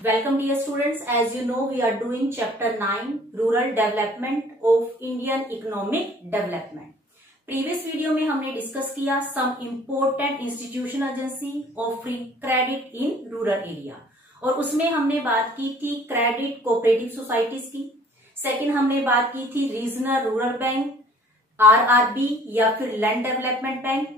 Welcome dear students, as you know we are doing chapter 9 Rural Development of Indian Economic Development. Previous video में हमने discuss किया some important institution agency offering credit in rural area और उसमें हमने बात की थी credit cooperative societies की। सेकंड हमने बात की थी रीजनल रूरल बैंक RRB या फिर land development bank,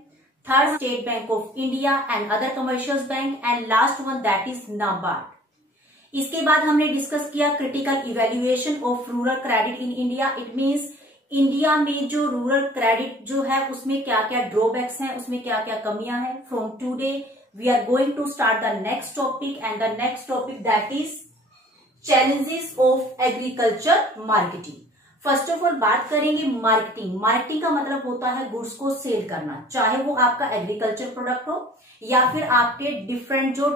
third state bank of India and other commercial bank and last one that is NABARD. इसके बाद हमने डिस्कस किया critical evaluation of rural credit in India. It means India में जो rural credit जो है उसमें क्या क्या ड्रॉबैक्स हैं, उसमें क्या क्या कमियां हैं। From today we are going to start the next topic and the next topic that is challenges of agriculture marketing. First of all बात करेंगे मार्केटिंग। मार्केटिंग का मतलब होता है गुड्स को सेल करना, चाहे वो आपका एग्रीकल्चर प्रोडक्ट हो या फिर आपके डिफरेंट जो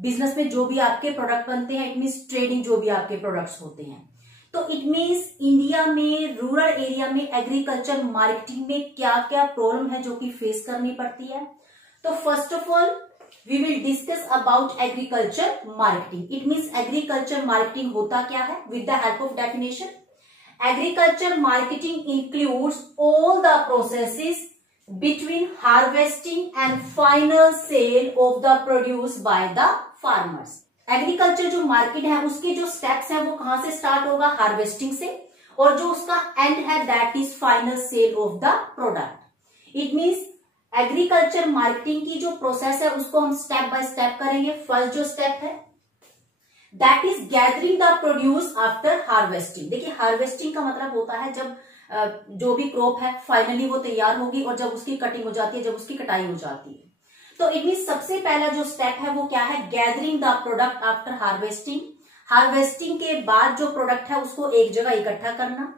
बिजनेस में जो भी आपके प्रोडक्ट बनते हैं, इट मीन्स ट्रेडिंग जो भी आपके प्रोडक्ट्स होते हैं। तो इट मीन्स इंडिया में रूरल एरिया में एग्रीकल्चर मार्केटिंग में क्या क्या प्रॉब्लम है जो कि फेस करनी पड़ती है। तो first of all we will discuss about agriculture marketing. It means agriculture marketing होता क्या है with the help of definition. Agriculture marketing includes all the processes between harvesting and final sale of the produce by the farmers। Agriculture जो market है उसके जो steps हैं वो कहां से स्टार्ट होगा, हार्वेस्टिंग से, और जो उसका एंड है that is final sale of the product. It means agriculture marketing की जो प्रोसेस है उसको हम स्टेप बाय स्टेप करेंगे। फर्स्ट जो स्टेप है that is gathering the produce after harvesting. देखिए हार्वेस्टिंग का मतलब होता है जब जो भी क्रॉप है फाइनली वो तैयार होगी और जब उसकी कटिंग हो जाती है, जब उसकी कटाई हो जाती है। तो इट मींस सबसे पहला जो स्टेप है वो क्या है, gathering the product after harvesting. Harvesting के बाद जो प्रोडक्ट है उसको एक जगह इकट्ठा करना।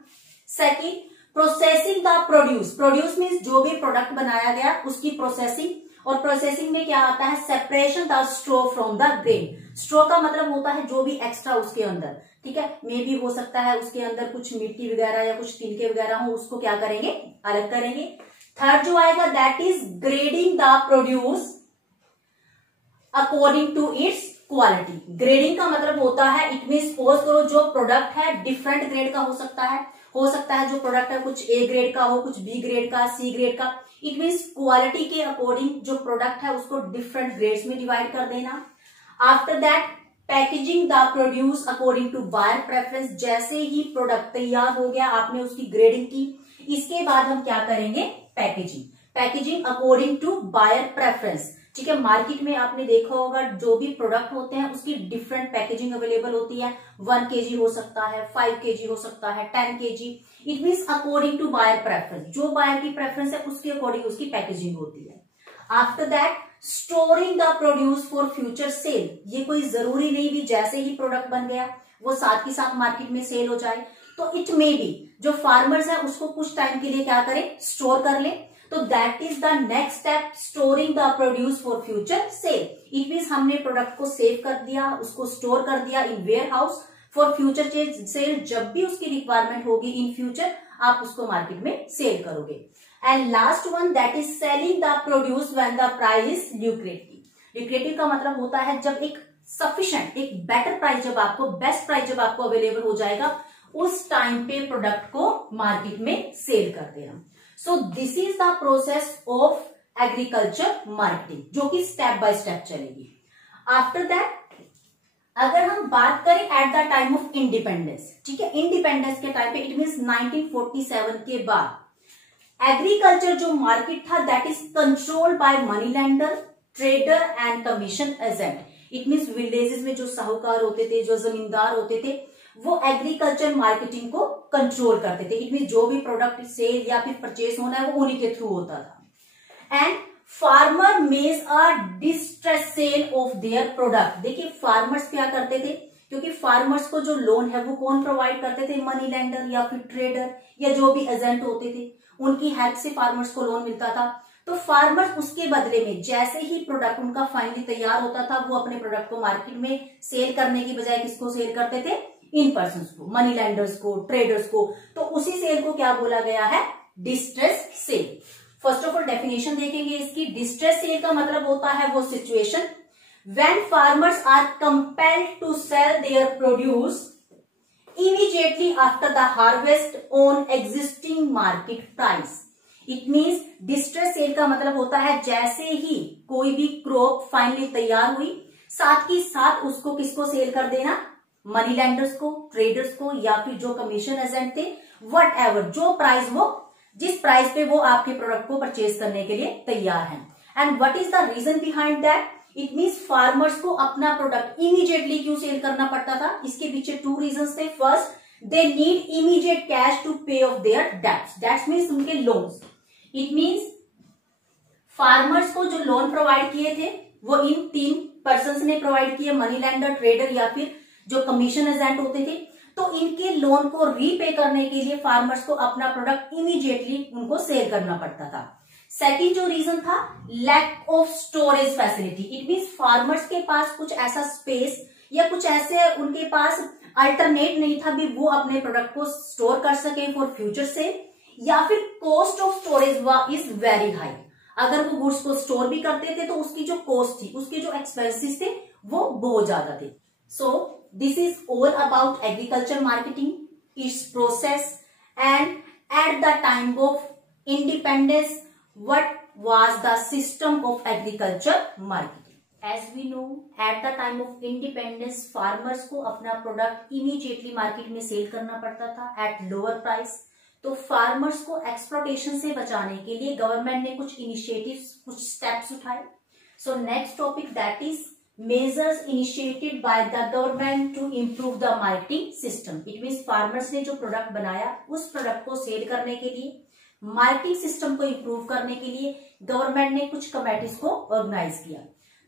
Second processing the produce. Produce means जो भी प्रोडक्ट बनाया गया उसकी प्रोसेसिंग, और प्रोसेसिंग में क्या आता है, separation the straw from the grain. Straw का मतलब होता है जो भी एक्स्ट्रा उसके अंदर, ठीक है, मे भी हो सकता है उसके अंदर कुछ मिट्टी वगैरह या कुछ तिनके वगैरह हो, उसको क्या करेंगे, अलग करेंगे। थर्ड जो आएगा that is grading the produce according to its quality. Grading का मतलब होता है इट मीन सपोज करो जो प्रोडक्ट है डिफरेंट ग्रेड का हो सकता है जो प्रोडक्ट है कुछ A ग्रेड का हो, कुछ B ग्रेड का, C ग्रेड का। इट मीन्स क्वालिटी के अकॉर्डिंग जो प्रोडक्ट है उसको डिफरेंट ग्रेड्स में डिवाइड कर देना। After that packaging the produce according to buyer preference. जैसे ही प्रोडक्ट तैयार हो गया, आपने उसकी ग्रेडिंग की, इसके बाद हम क्या करेंगे, packaging according to buyer preference. ठीक है, मार्केट में आपने देखा होगा जो भी प्रोडक्ट होते हैं उसकी डिफरेंट पैकेजिंग अवेलेबल होती है। 1 kg हो सकता है, 5 kg हो सकता है, 10 kg। It means according to buyer preference, जो बायर की प्रेफरेंस है उसके अकॉर्डिंग उसकी पैकेजिंग होती है। After that storing the produce for future sale. ये कोई जरूरी नहीं भी जैसे ही प्रोडक्ट बन गया वो साथ ही साथ मार्केट में सेल हो जाए। तो इट मे बी जो फार्मर्स है उसको कुछ टाइम के लिए क्या करें, स्टोर कर ले। तो that is the next step, storing the produce for future sale. It means हमने प्रोडक्ट को सेव कर दिया, उसको स्टोर कर दिया in warehouse for future sale. जब भी उसकी रिक्वायरमेंट होगी इन फ्यूचर आप उसको मार्केट में सेल करोगे। And last one that is selling the produce when the price is lucrative. Lucrative का मतलब होता है जब एक सफिशिएंट, एक बेटर प्राइस, जब आपको बेस्ट प्राइस जब आपको अवेलेबल हो जाएगा उस टाइम पे प्रोडक्ट को मार्केट में सेल कर देना। So this is the process of agriculture marketing जो कि स्टेप बाय स्टेप चलेगी। आफ्टर दैट अगर हम बात करें at the time of independence, ठीक है, इंडिपेंडेंस के टाइम पे इट मीन्स 1947 के बाद एग्रीकल्चर जो मार्केट था that is controlled by money lender, trader and commission agent. It means villages में जो साहूकार होते थे, जो जमींदार होते थे, वो एग्रीकल्चर मार्केटिंग को कंट्रोल करते थे। इट मीन्स जो भी प्रोडक्ट सेल या फिर परचेज होना है वो उन्हीं के थ्रू होता था। एंड फार्मर मेज अ distress cell of their product. देखिए फार्मर्स क्या करते थे, क्योंकि फार्मर्स को जो लोन है वो कौन प्रोवाइड करते थे, मनी लेंडर या फिर ट्रेडर या जो भी एजेंट होते थे, उनकी हेल्प से फार्मर्स को लोन मिलता था। तो फार्मर्स उसके बदले में जैसे ही प्रोडक्ट उनका फाइनली तैयार होता था वो अपने प्रोडक्ट को मार्केट में सेल करने की बजाय किसको सेल करते थे, इन पर्सन्स को, मनी लेंडर्स को, ट्रेडर्स को। तो उसी सेल को क्या बोला गया है, distress sale. First of all definition देखेंगे इसकी। डिस्ट्रेस सेल का मतलब होता है वो situation when farmers are compelled to sell their produce immediately after the harvest on existing market price. It means distress sale का मतलब होता है जैसे ही कोई भी क्रॉप फाइनली तैयार हुई, साथ ही साथ उसको किसको सेल कर देना, मनी लेंडर्स को, ट्रेडर्स को, या फिर जो कमीशन एजेंट थे, वट एवर, जो प्राइस वो, जिस प्राइस पे वो आपके प्रोडक्ट को परचेज करने के लिए तैयार है। And what is the reason behind that? It means farmers को अपना प्रोडक्ट इमीडिएटली क्यों सेल करना पड़ता था? इसके पीछे टू रीजंस थे। First, they need immediate cash to pay off their debts. Debts means उनके लोन्स। इट मीन्स फार्मर्स को जो लोन प्रोवाइड किए थे वो इन 3 पर्सन्स ने प्रोवाइड किए, मनी लेंडर, ट्रेडर या फिर जो कमीशन एजेंट होते थे। तो इनके लोन को रीपे करने के लिए फार्मर्स को अपना प्रोडक्ट इमीडिएटली उनको सेल करना पड़ता था। सेकंड जो रीजन था, lack of storage facility. It means farmers के पास कुछ ऐसा स्पेस या कुछ ऐसे उनके पास अल्टरनेट नहीं था भी वो अपने प्रोडक्ट को स्टोर कर सके फॉर फ्यूचर से, या फिर cost of storage is very high. अगर वो गुड्स को स्टोर भी करते थे तो उसकी जो कॉस्ट थी, उसके जो एक्सपेंसेस थे वो बहुत ज्यादा थे। So this is all about agriculture marketing, it's process, and at the time of independence what was the system of agriculture marketing. As we know, at the time of independence, farmers को अपना product immediately market में cell करना पड़ता था at lower price. तो farmers को exploitation से बचाने के लिए गवर्नमेंट ने कुछ इनिशिएटिव्स, कुछ स्टेप्स उठाए। So next topic that is measures initiated by the government to improve the marketing system. It means farmers ने जो प्रोडक्ट बनाया उस प्रोडक्ट को सेल करने के लिए, मार्केटिंग सिस्टम को इंप्रूव करने के लिए गवर्नमेंट ने कुछ कमेटीज को ऑर्गेनाइज किया।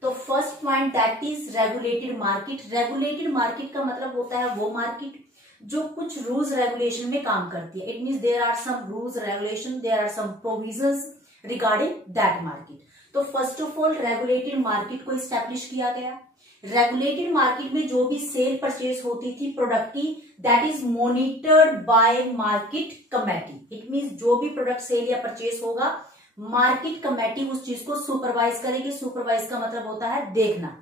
तो first point that is regulated market. Regulated market का मतलब होता है वो मार्केट जो कुछ रूल्स रेगुलेशन में काम करती है। It means there are some rules regulation, there are some provisions regarding that market. तो first of all regulated market को इस्टेब्लिश किया गया। रेगुलेटेड मार्केट में जो भी सेल परचेज होती थी प्रोडक्ट की, that is monitored by market committee. It means जो भी प्रोडक्ट सेल या परचेज होगा, मार्केट कमेटी उस चीज को सुपरवाइज करेगी। सुपरवाइज का मतलब होता है देखना।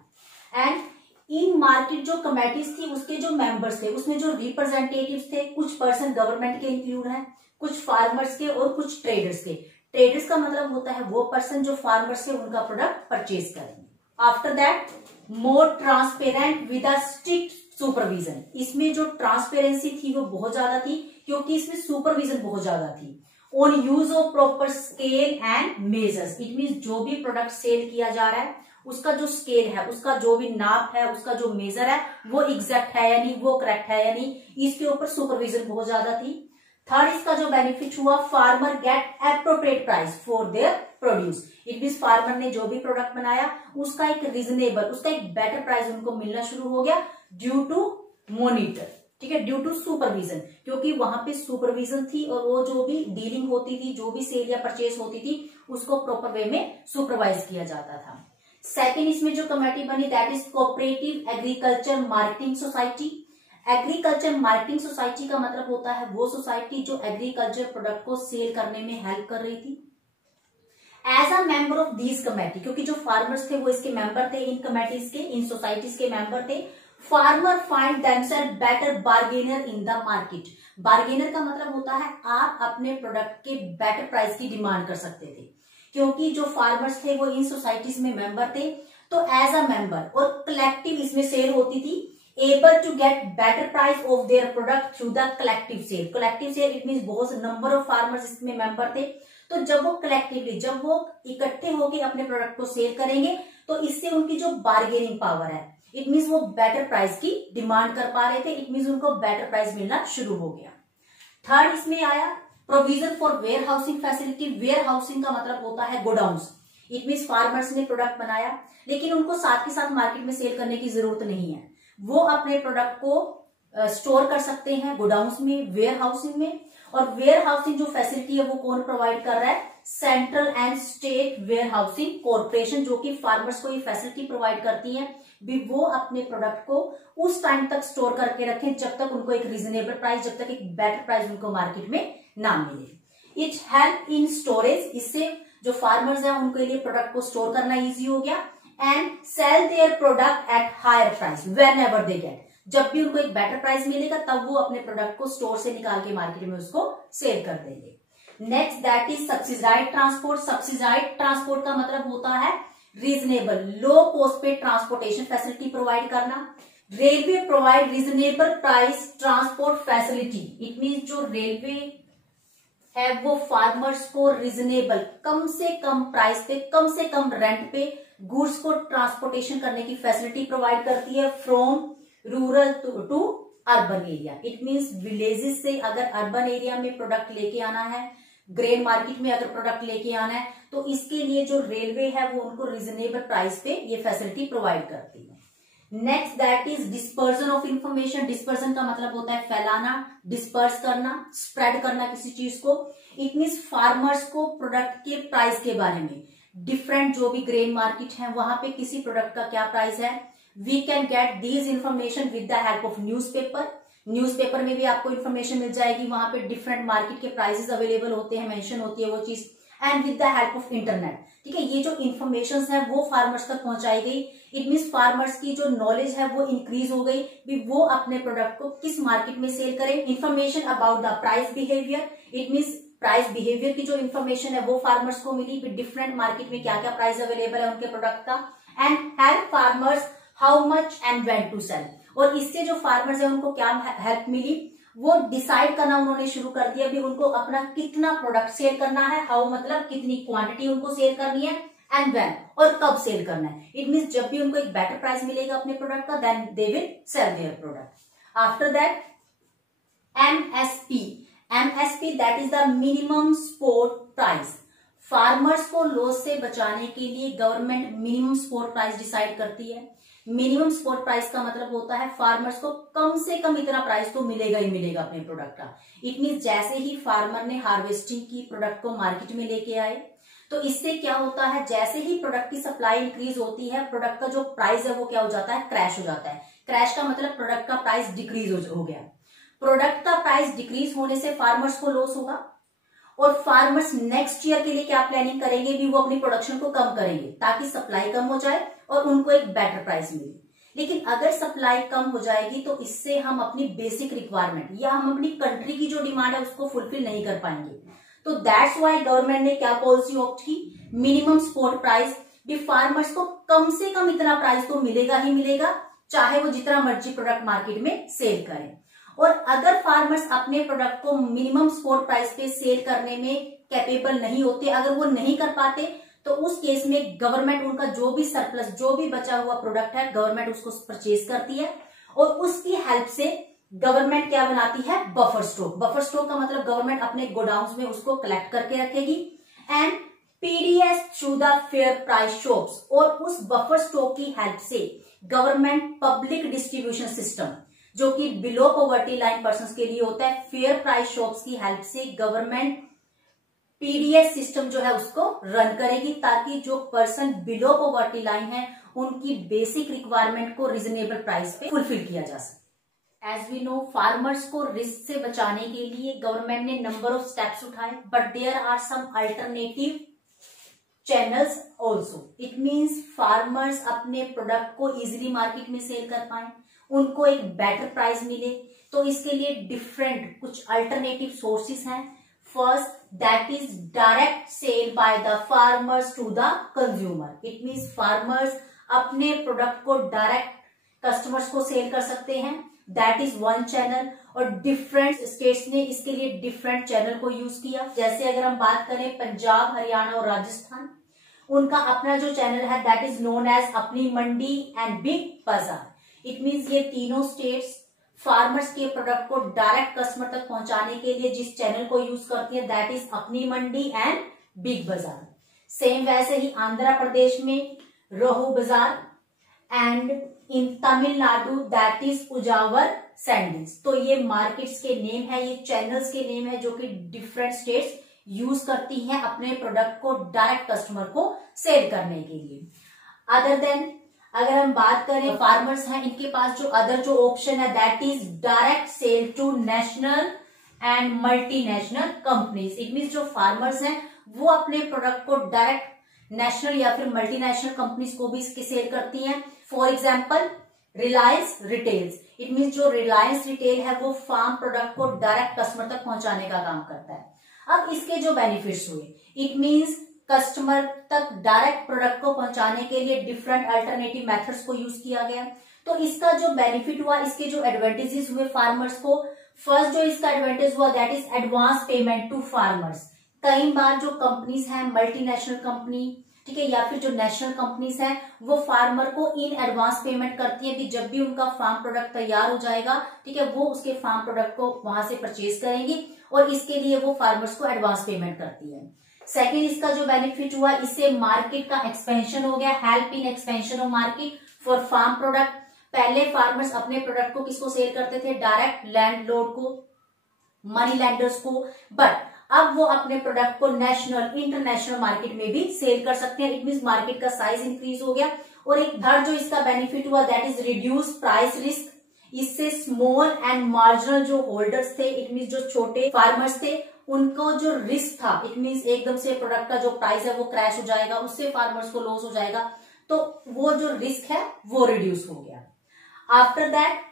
एंड इन मार्केट जो कमेटीज थी उसके जो मेंबर्स थे, उसमें जो रिप्रेजेंटेटिव्स थे, कुछ पर्सन गवर्नमेंट के इंक्लूड हैं, कुछ फार्मर्स के और कुछ ट्रेडर्स के। ट्रेडर्स का मतलब होता है वो पर्सन जो फार्मर्स से उनका प्रोडक्ट परचेज करेंगे। After that more transparent with a strict supervision. इसमें जो ट्रांसपेरेंसी थी वो बहुत ज्यादा थी क्योंकि इसमें सुपरविजन बहुत ज्यादा थी। On use of proper scale and measures. It means जो भी प्रोडक्ट सेल किया जा रहा है उसका जो स्केल है, उसका जो भी नाप है, उसका जो मेजर है वो एग्जैक्ट है या नहीं, वो करेक्ट है या नहीं, इसके ऊपर सुपरविजन बहुत ज्यादा थी। थर्ड इसका जो बेनिफिट हुआ, farmer get appropriate price for their produce. It means farmer ने जो भी प्रोडक्ट बनाया उसका एक रीजनेबल, उसका एक बेटर प्राइस उनको मिलना शुरू हो गया ड्यू टू मॉनिटर, ठीक है, ड्यू टू सुपरविजन, क्योंकि वहां पे सुपरविजन थी और वो जो भी डीलिंग होती थी, जो भी सेल या परचेज होती थी उसको प्रॉपर वे में सुपरवाइज किया जाता था। सेकेंड इसमें जो कमेटी बनी that is cooperative agriculture marketing society. Agriculture marketing society का मतलब होता है वो सोसाइटी जो एग्रीकल्चर प्रोडक्ट को सेल करने में हेल्प कर रही थी। As a member of this committee, क्योंकि जो फार्मर्स थे वो इसके मेंबर थे, इन कमेटीज के, इन सोसाइटीज के मेंबर थे। Farmer find themselves better bargainer in the market. Bargainer का मतलब होता है आप अपने प्रोडक्ट के बेटर प्राइस की डिमांड कर सकते थे, क्योंकि जो फार्मर्स थे वो इन सोसाइटीज में मेंबर थे। तो एज अ मेंबर और कलेक्टिव इसमें सेल होती थी, able to get better price of their product through the collective sale. Collective sale it means बहुत नंबर ऑफ फार्मर्स इसमें मेंबर थे। तो जब वो कलेक्टिवली, जब वो इकट्ठे होकर अपने प्रोडक्ट को सेल करेंगे तो इससे उनकी जो बार्गेनिंग पावर है, इट मीन्स वो बेटर प्राइस की डिमांड कर पा रहे थे। इट मीन्स उनको बेटर प्राइस मिलना शुरू हो गया। थर्ड इसमें आया provision for warehousing facility. Warehousing का मतलब होता है गोडाउन्स। इट मीन्स फार्मर्स ने प्रोडक्ट बनाया लेकिन उनको साथ के साथ मार्केट में सेल करने की जरूरत नहीं है, वो अपने प्रोडक्ट को स्टोर कर सकते हैं गोडाउन्स में, वेयर हाउसिंग में। और वेयर हाउसिंग जो फैसिलिटी है वो कौन प्रोवाइड कर रहा है? Central and state warehousing corporation, जो कि फार्मर्स को ये फैसिलिटी प्रोवाइड करती है भी वो अपने प्रोडक्ट को उस टाइम तक स्टोर करके रखें जब तक उनको एक रीजनेबल प्राइस, जब तक एक बेटर प्राइस उनको मार्केट में ना मिले। It help in storage. इससे जो फार्मर्स हैं उनके लिए प्रोडक्ट को स्टोर करना इजी हो गया। And sell their product at higher price whenever they get, जब भी उनको एक बेटर प्राइस मिलेगा तब वो अपने प्रोडक्ट को स्टोर से निकाल के मार्केट में उसको सेल कर देंगे। Next that is subsidised transport. Subsidised transport का मतलब होता है रीजनेबल लो कॉस्ट पे ट्रांसपोर्टेशन फैसिलिटी प्रोवाइड करना। Railway provide reasonable price transport facility. It mean जो रेलवे है वो फार्मर्स को रीजनेबल कम से कम प्राइस पे, कम से कम रेंट पे गुड्स को ट्रांसपोर्टेशन करने की फैसिलिटी प्रोवाइड करती है from rural to urban area. It means villages से अगर अर्बन एरिया में प्रोडक्ट लेके आना है, ग्रेन मार्केट में अगर प्रोडक्ट लेके आना है, तो इसके लिए जो रेलवे है वो उनको रीजनेबल प्राइस पे ये फैसिलिटी प्रोवाइड करती है। Next that is dispersion of information. Dispersion का मतलब होता है फैलाना, डिस्पर्स करना, स्प्रेड करना किसी चीज को। इट मीन्स फार्मर्स को प्रोडक्ट के प्राइस के बारे में, डिफरेंट जो भी ग्रेन मार्केट है वहां पे किसी प्रोडक्ट का क्या प्राइस है, we can get these information with the help of newspaper. Newspaper में भी आपको इन्फॉर्मेशन मिल जाएगी, वहां पे डिफरेंट मार्केट के प्राइसेस अवेलेबल होते हैं, मेंशन होती है वो चीज। And with the help of internet, ठीक है, ये जो इन्फॉर्मेशन है वो फार्मर्स तक पहुंचाई गई। इट मीन्स फार्मर्स की जो नॉलेज है वो इंक्रीज हो गई भी वो अपने प्रोडक्ट को किस मार्केट में सेल करें। Information about the price behaviour. It means price behaviour की जो इन्फॉर्मेशन है वो फार्मर्स को मिली कि डिफरेंट मार्केट में क्या क्या प्राइस अवेलेबल है उनके प्रोडक्ट का। And help farmers how much and when to sell. और इससे जो फार्मर्स है उनको क्या हेल्प मिली, वो डिसाइड करना उन्होंने शुरू कर दिया भी उनको अपना कितना प्रोडक्ट सेल करना है। हाउ मतलब कितनी क्वांटिटी उनको सेल करनी है, एंड व्हेन और कब सेल करना है। इट मीन्स जब भी उनको एक बेटर प्राइस मिलेगा अपने प्रोडक्ट का then they will sell their product. After that MSP. MSP that is the minimum support price. Farmers को लॉस से बचाने के लिए government minimum support price decide करती है। मिनिमम सपोर्ट प्राइस का मतलब होता है फार्मर्स को कम से कम इतना प्राइस तो मिलेगा ही मिलेगा अपने प्रोडक्ट का। इट मीन्स जैसे ही फार्मर ने हार्वेस्टिंग की, प्रोडक्ट को मार्केट में लेके आए, तो इससे क्या होता है, जैसे ही प्रोडक्ट की सप्लाई इंक्रीज होती है, प्रोडक्ट का जो प्राइस है वो क्या हो जाता है, क्रैश हो जाता है। क्रैश का मतलब प्रोडक्ट का प्राइस डिक्रीज हो गया। प्रोडक्ट का प्राइस डिक्रीज होने से फार्मर्स को लॉस होगा और फार्मर्स नेक्स्ट ईयर के लिए क्या प्लानिंग करेंगे भी वो अपनी प्रोडक्शन को कम करेंगे ताकि सप्लाई कम हो जाए और उनको एक बेटर प्राइस मिले। लेकिन अगर सप्लाई कम हो जाएगी तो इससे हम अपनी बेसिक रिक्वायरमेंट या हम अपनी कंट्री की जो डिमांड है उसको फुलफिल नहीं कर पाएंगे। तो दैट्स व्हाई गवर्नमेंट ने क्या पॉलिसी ऑप्ट की, मिनिमम सपोर्ट प्राइस। भी फार्मर्स को कम से कम इतना प्राइस तो मिलेगा ही मिलेगा, चाहे वो जितना मर्जी प्रोडक्ट मार्केट में सेल करें। और अगर फार्मर्स अपने प्रोडक्ट को मिनिमम सपोर्ट प्राइस पे सेल करने में कैपेबल नहीं होते, अगर वो नहीं कर पाते, तो उस केस में गवर्नमेंट उनका जो भी सरप्लस, जो भी बचा हुआ प्रोडक्ट है, गवर्नमेंट उसको परचेज करती है और उसकी हेल्प से गवर्नमेंट क्या बनाती है, बफर स्टॉक। बफर स्टॉक का मतलब गवर्नमेंट अपने गोडाउन्स में उसको कलेक्ट करके रखेगी and PDS through the fair price shops. और उस बफर स्टॉक की हेल्प से गवर्नमेंट पब्लिक डिस्ट्रीब्यूशन सिस्टम जो कि बिलो पॉवर्टी लाइन पर्संस के लिए होता है, फेयर प्राइस शॉप्स की हेल्प से गवर्नमेंट पीडीएस सिस्टम जो है उसको रन करेगी ताकि जो पर्सन बिलो पॉवर्टी लाइन है उनकी बेसिक रिक्वायरमेंट को रीजनेबल प्राइस पे फुलफिल किया जा सके। एज वी नो, फार्मर्स को रिस्क से बचाने के लिए गवर्नमेंट ने नंबर ऑफ स्टेप्स उठाए, but there are some alternative channels also. It means farmers अपने प्रोडक्ट को इजिली मार्केट में सेल कर पाए, उनको एक बेटर प्राइस मिले, तो इसके लिए डिफरेंट कुछ अल्टरनेटिव सोर्सेस हैं। First that is direct sale by the farmers to the consumer. It means farmers अपने प्रोडक्ट को डायरेक्ट कस्टमर्स को सेल कर सकते हैं, दैट इज वन चैनल। और डिफरेंट स्टेट्स ने इसके लिए डिफरेंट चैनल को यूज किया। जैसे अगर हम बात करें पंजाब, हरियाणा और राजस्थान, उनका अपना जो चैनल है दैट इज नोन एज अपनी मंडी एंड बिग बाजार। इट मीन्स ये तीनों स्टेट्स फार्मर्स के प्रोडक्ट को डायरेक्ट कस्टमर तक पहुंचाने के लिए जिस चैनल को यूज करती है दैट इज अपनी mandi and Big Bazaar. Same वैसे ही आंध्र प्रदेश में रोहू Bazaar and in Tamil Nadu that is Uzhavar सैंडल्स। तो ये मार्केट्स के नेम है, ये चैनल्स के नेम है जो कि डिफरेंट स्टेट्स यूज करती हैं अपने प्रोडक्ट को डायरेक्ट कस्टमर को सेल करने के लिए। अदर देन अगर हम बात करें फार्मर्स हैं, इनके पास जो अदर जो ऑप्शन है that is direct sale to national and multinational companies. It means जो फार्मर्स हैं वो अपने प्रोडक्ट को डायरेक्ट नेशनल या फिर मल्टीनेशनल कंपनीज को भी इसके सेल करती हैं। For example Reliance retails, it mean जो रिलायंस रिटेल है वो फार्म प्रोडक्ट को डायरेक्ट कस्टमर तक पहुंचाने का काम करता है। अब इसके जो बेनिफिट्स हुए, इट मीन्स कस्टमर तक डायरेक्ट प्रोडक्ट को पहुंचाने के लिए डिफरेंट अल्टरनेटिव मेथड्स को यूज किया गया। तो इसका जो बेनिफिट हुआ, इसके जो एडवांटेजेस हुए फार्मर्स को, फर्स्ट जो इसका एडवांटेज हुआ that is advance payment to farmers. कई बार जो कंपनीज हैं मल्टीनेशनल कंपनी, ठीक है, या फिर जो नेशनल कंपनीज हैं, वो फार्मर को इन एडवांस पेमेंट करती है कि जब भी उनका फार्म प्रोडक्ट तैयार हो जाएगा, ठीक है, वो उसके फार्म प्रोडक्ट को वहां से परचेज करेंगी और इसके लिए वो फार्मर्स को एडवांस पेमेंट करती है। सेकेंड इसका जो बेनिफिट हुआ, इससे मार्केट का एक्सपेंशन हो गया, help in expansion of market for farm product. पहले फार्मर्स अपने प्रोडक्ट को किसको सेल करते थे, डायरेक्ट लैंडलॉर्ड को, मनी लैंडर्स को, बट अब वो अपने प्रोडक्ट को नेशनल इंटरनेशनल मार्केट में भी सेल कर सकते हैं। इट मींस मार्केट का साइज इंक्रीज हो गया। और एक थर्ड जो इसका बेनिफिट हुआ that is reduce price risk. इससे स्मॉल एंड मार्जिनल जो होल्डर्स थे, इट मींस जो छोटे फार्मर्स थे, उनको जो रिस्क था, इट मींस एकदम से प्रोडक्ट का जो प्राइस है वो क्रैश हो जाएगा, उससे फार्मर्स को लॉस हो जाएगा, तो वो जो रिस्क है वो रिड्यूस हो गया। आफ्टर दैट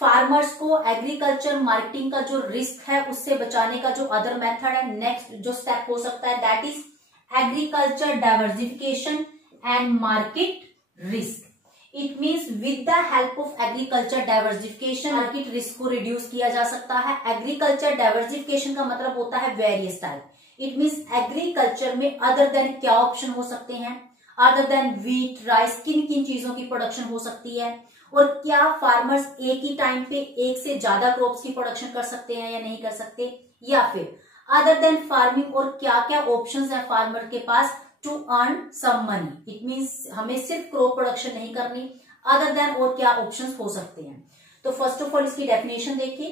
फार्मर्स को एग्रीकल्चर मार्केटिंग का जो रिस्क है उससे बचाने का जो अदर मेथड है, नेक्स्ट जो स्टेप हो सकता है that is agriculture diversification and market risk. It means with the help of agriculture diversification market risk को रिड्यूस किया जा सकता है। एग्रीकल्चर डाइवर्सिफिकेशन का मतलब होता है various type. It means agriculture में अदर देन क्या ऑप्शन हो सकते हैं, अदर देन व्हीट, राइस, किन किन चीजों की प्रोडक्शन हो सकती है, और क्या फार्मर्स एक ही टाइम पे एक से ज्यादा क्रॉप्स की प्रोडक्शन कर सकते हैं या नहीं कर सकते, या फिर अदर देन फार्मिंग और क्या क्या ऑप्शंस है फार्मर के पास to earn some money. It means हमें सिर्फ क्रॉप प्रोडक्शन नहीं करनी, अदर देन और क्या ऑप्शंस हो सकते हैं। तो फर्स्ट ऑफ ऑल इसकी डेफिनेशन देखिए।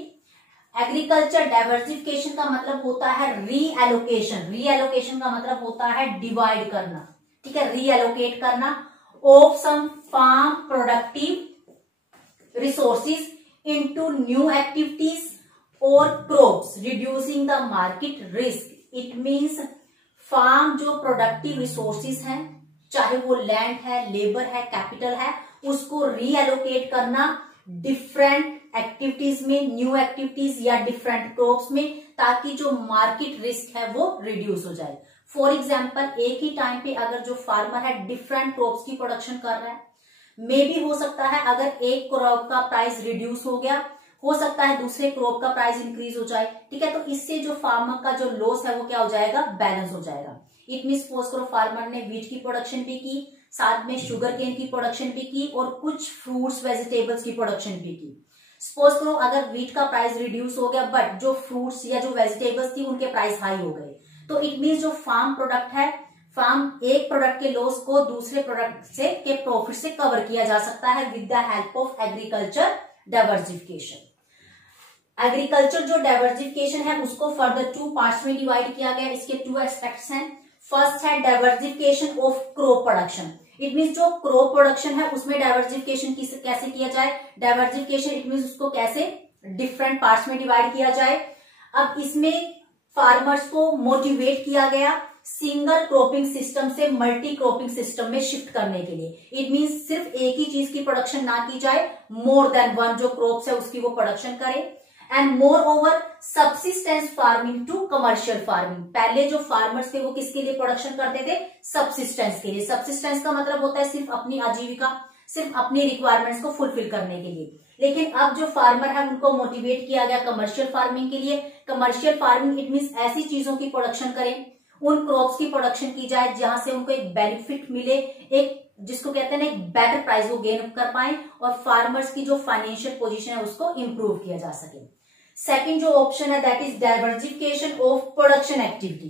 एग्रीकल्चर डाइवर्सिफिकेशन का मतलब होता है रीएलोकेशन। रीएलोकेशन का मतलब होता है डिवाइड करना, ठीक है, रीएलोकेट करना of some farm productive resources into new activities or crops reducing the market risk. It means farm जो प्रोडक्टिव रिसोर्सेज हैं, चाहे वो लैंड है, लेबर है, कैपिटल है, उसको रीएलोकेट करना डिफरेंट एक्टिविटीज में, न्यू एक्टिविटीज या डिफरेंट क्रॉप्स में, ताकि जो मार्केट रिस्क है वो रिड्यूस हो जाए। फॉर एग्जाम्पल एक ही टाइम पे अगर जो फार्मर है डिफरेंट क्रॉप्स की प्रोडक्शन कर रहा है, मे भी हो सकता है अगर एक क्रॉप का प्राइस रिड्यूस हो गया, हो सकता है दूसरे क्रॉप का प्राइस इंक्रीज हो जाए, ठीक है, तो इससे जो फार्मर का जो लॉस है वो क्या हो जाएगा, बैलेंस हो जाएगा। इट मींस सपोज करो फार्मर ने व्हीट की प्रोडक्शन भी की, साथ में शुगर केन की प्रोडक्शन भी की और कुछ फ्रूट्स वेजिटेबल्स की प्रोडक्शन भी की। सपोज करो अगर व्हीट का प्राइस रिड्यूस हो गया बट जो फ्रूट्स या जो वेजिटेबल्स थी उनके प्राइस हाई हो गए, तो इट मींस जो फार्म प्रोडक्ट है, फार्म एक प्रोडक्ट के लॉस को दूसरे प्रोडक्ट से के प्रॉफिट से कवर किया जा सकता है with the help of agriculture diversification. Agriculture जो डाइवर्सिफिकेशन है उसको फर्दर टू पार्ट्स में डिवाइड किया गया। इसके टू एस्पेक्ट्स हैं। फर्स्ट है diversification of crop production. It means जो क्रॉप प्रोडक्शन है उसमें डाइवर्सिफिकेशन कैसे किया जाए, डाइवर्सिफिकेशन इट मींस उसको कैसे डिफरेंट पार्ट्स में डिवाइड किया जाए। अब इसमें फार्मर्स को मोटिवेट किया गया सिंगल क्रॉपिंग सिस्टम से मल्टी क्रॉपिंग सिस्टम में शिफ्ट करने के लिए। इट मींस सिर्फ एक ही चीज की प्रोडक्शन ना की जाए, मोर देन वन जो क्रॉप्स है उसकी वो प्रोडक्शन करे। And moreover subsistence farming to commercial farming. पहले जो फार्मर्स थे वो किसके लिए प्रोडक्शन करते थे, सब्सिस्टेंस के लिए। सब्सिस्टेंस का मतलब होता है सिर्फ अपनी आजीविका, सिर्फ अपनी रिक्वायरमेंट्स को फुलफिल करने के लिए। लेकिन अब जो फार्मर है उनको मोटिवेट किया गया कमर्शियल फार्मिंग के लिए। कमर्शियल फार्मिंग इट मींस ऐसी चीजों की प्रोडक्शन करें, उन क्रॉप्स की प्रोडक्शन की जाए जहां से उनको एक बेनिफिट मिले, एक जिसको कहते हैं ना एक बेटर प्राइस वो गेन कर पाए और फार्मर्स की जो फाइनेंशियल पोजीशन है उसको इंप्रूव किया जा सके। सेकंड जो ऑप्शन है that is diversification of production activity.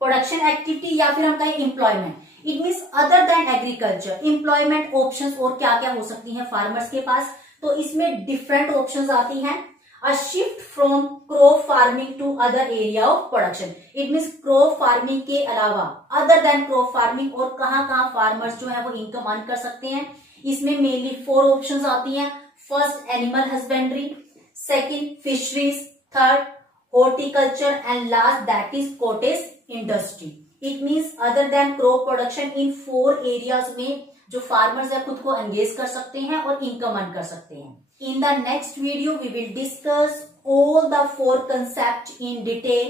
Production activity या फिर हम कहें employment, it means other than agriculture employment options और क्या क्या हो सकती हैं फार्मर्स के पास। तो इसमें डिफरेंट ऑप्शंस आती हैं। A shift from crop farming to other area of production. It means crop farming के अलावा other than crop farming और कहाँ फार्मर्स जो है वो इनकम अर्न कर सकते हैं। इसमें मेनली 4 ऑप्शंस आती हैं। First animal husbandry, second fisheries, third horticulture and last that is cottage industry. It means other than crop production in 4 areas में जो फार्मर्स है खुद को एंगेज कर सकते हैं और इनकम अर्न कर सकते हैं। In the next video we will discuss all the 4 concepts in detail.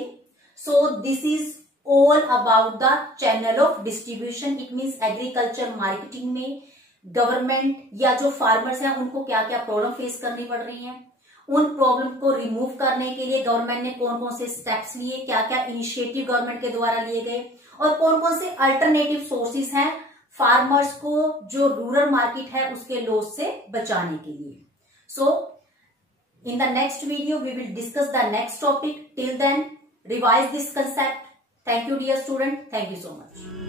So this is all about the channel of distribution. It means agriculture marketing में गवर्नमेंट या जो फार्मर्स हैं उनको क्या क्या प्रॉब्लम फेस करनी पड़ रही हैं, उन प्रॉब्लम को रिमूव करने के लिए गवर्नमेंट ने कौन कौन से स्टेप्स लिए, क्या क्या इनिशिएटिव गवर्नमेंट के द्वारा लिए गए और कौन कौन से अल्टरनेटिव सोर्सेस हैं फार्मर्स को जो रूरल मार्केट है उसके लॉस से बचाने के लिए। सो in the next video we will discuss the next topic. Till then revise this concept. Thank you dear student. Thank you so much.